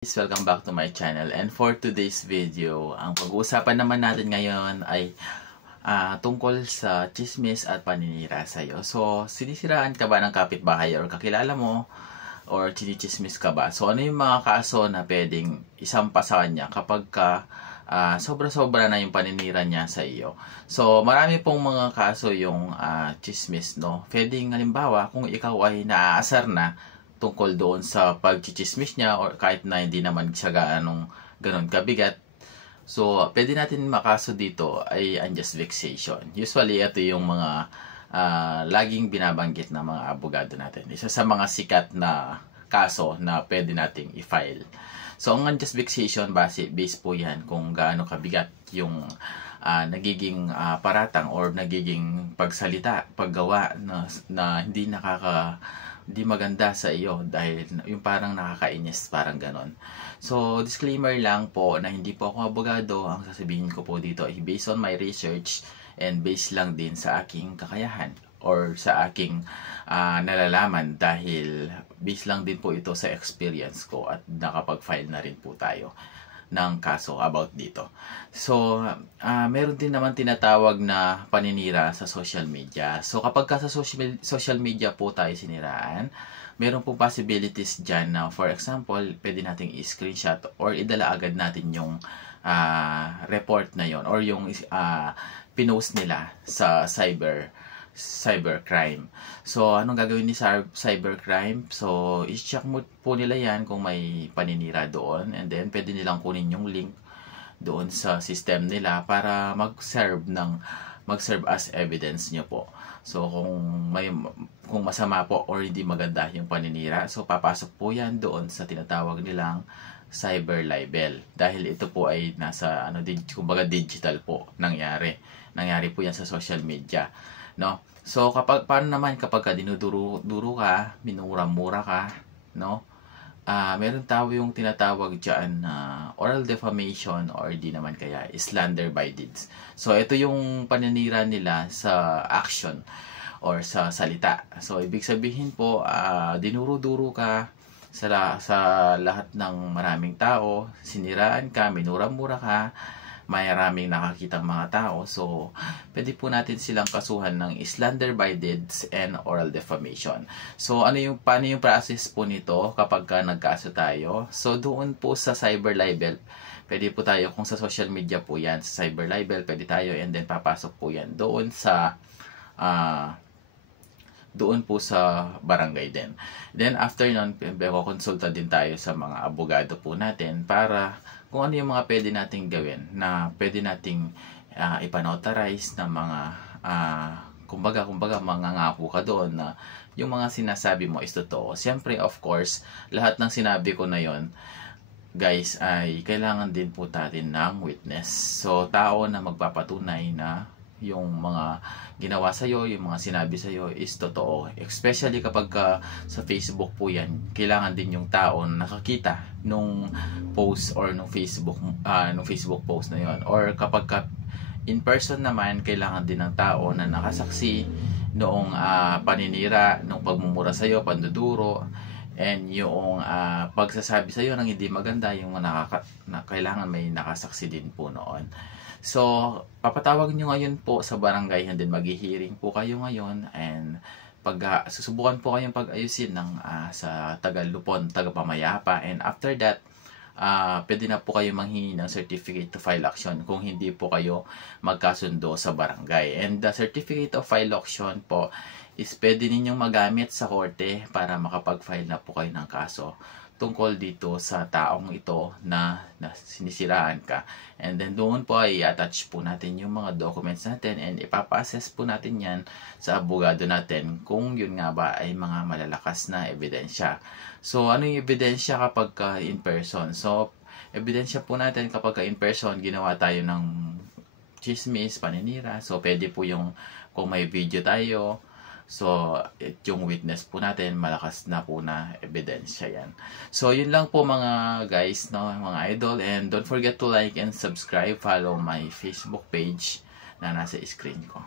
Welcome back to my channel, and for today's video, ang pag-uusapan naman natin ngayon ay tungkol sa chismis at paninira sa'yo. So, sinisiraan ka ba ng kapitbahay or kakilala mo or chinichismis ka ba? So, ano yung mga kaso na pwedeng isampa sa kanya kapag sobra-sobra na yung paninira niya sa iyo? So, marami pong mga kaso yung chismis, no? Pwedeng halimbawa, kung ikaw ay naaasar na tungkol doon sa pagchichismis niya or kahit na hindi naman siya ganun kabigat. So, pwede natin makaso dito ay unjust vexation. Usually, ito yung mga laging binabanggit na mga abogado natin. Isa sa mga sikat na kaso na pwede nating i-file. So, ang unjust vexation, base po yan kung gaano kabigat yung nagiging paratang or nagiging pagsalita, paggawa na hindi maganda sa iyo dahil yung parang nakakainis, parang ganon. So, disclaimer lang po na hindi po ako abogado. Ang sasabihin ko po dito ay based on my research and based lang din sa aking kakayahan or sa aking nalalaman dahil based lang din po ito sa experience ko at nakapag-file na rin po tayo ng kaso about dito. So, meron din naman tinatawag na paninira sa social media. So, kapag sa social media po tayo siniraan, meron pong possibilities dyan na, for example, pwede nating i-screenshot or idala agad natin yung report na yon or yung pinost nila sa cybercrime. So, anong gagawin ni cybercrime? So, i-check mo po nila yan kung may paninira doon, and then pwede nilang kunin yung link doon sa system nila para mag-serve as evidence nyo po. So, kung masama po or hindi maganda yung paninira, so papasok po yan doon sa tinatawag nilang cyber libel. Dahil ito po ay nasa kumbaga digital po nangyari. Nangyari po yan sa social media, no? So, paano naman kapag dinuduro ka, minura-mura ka, no? Meron yung tinatawag dyan na oral defamation or di naman kaya slander by deeds. So, ito yung paninira nila sa action or sa salita. So, ibig sabihin po, dinuro-duro ka sa lahat ng maraming tao, siniraan ka, minura-mura ka, maraming nakakitang mga tao. So, pwede po natin silang kasuhan ng slander by deeds and oral defamation. So, paano yung process po nito kapag nagkaso tayo? So, doon po sa cyber libel, pwede po tayo, kung sa social media po yan, sa cyber libel, pwede tayo, and then papasok po yan doon po sa barangay din. Then, after nun, konsulta din tayo sa mga abogado po natin para kung ano yung mga pwede nating gawin na pwede nating ipanotarize na mga kumbaga mangangako ka doon na yung mga sinasabi mo is totoo. Siyempre, of course, lahat ng sinabi ko na yon, guys, ay kailangan din po natin ng witness. So, tao na magpapatunay na yung mga ginawa sa'yo, yung mga sinabi sa'yo is totoo. Especially kapag sa Facebook po yan, kailangan din yung tao na nakakita nung post or nung Facebook post na yon. Or kapag in person naman, kailangan din ng tao na nakasaksi noong paninira, nung pagmumura sa'yo, panduduro, and yung pagsasabi sa'yo ng hindi maganda, yung kailangan may nakasaksi din po noon. So, papatawag nyo ngayon po sa barangay, and then mag-hearing po kayo ngayon, and susubukan po kayong pag-ayusin sa Tagalupon, Tagapamayapa, and after that, pwede na po kayo manghingi ng certificate to file action kung hindi po kayo magkasundo sa barangay. And the certificate of file action po is pwede ninyong magamit sa korte para makapag-file na po kayo ng kaso tungkol dito sa taong ito na sinisiraan ka. And then doon po ay attach po natin yung mga documents natin and ipapa-assess po natin yan sa abogado natin kung yun nga ba ay mga malalakas na ebidensya. So, ano yung ebidensya kapag in person? So, ebidensya po natin kapag in person, ginawa tayo ng chismis, paninira. So, pwede po yung kung may video tayo. So, yung witness po natin, malakas na po na ebidensya yan. So, yun lang po mga guys, no, mga idol. And don't forget to like and subscribe. Follow my Facebook page na nasa screen ko.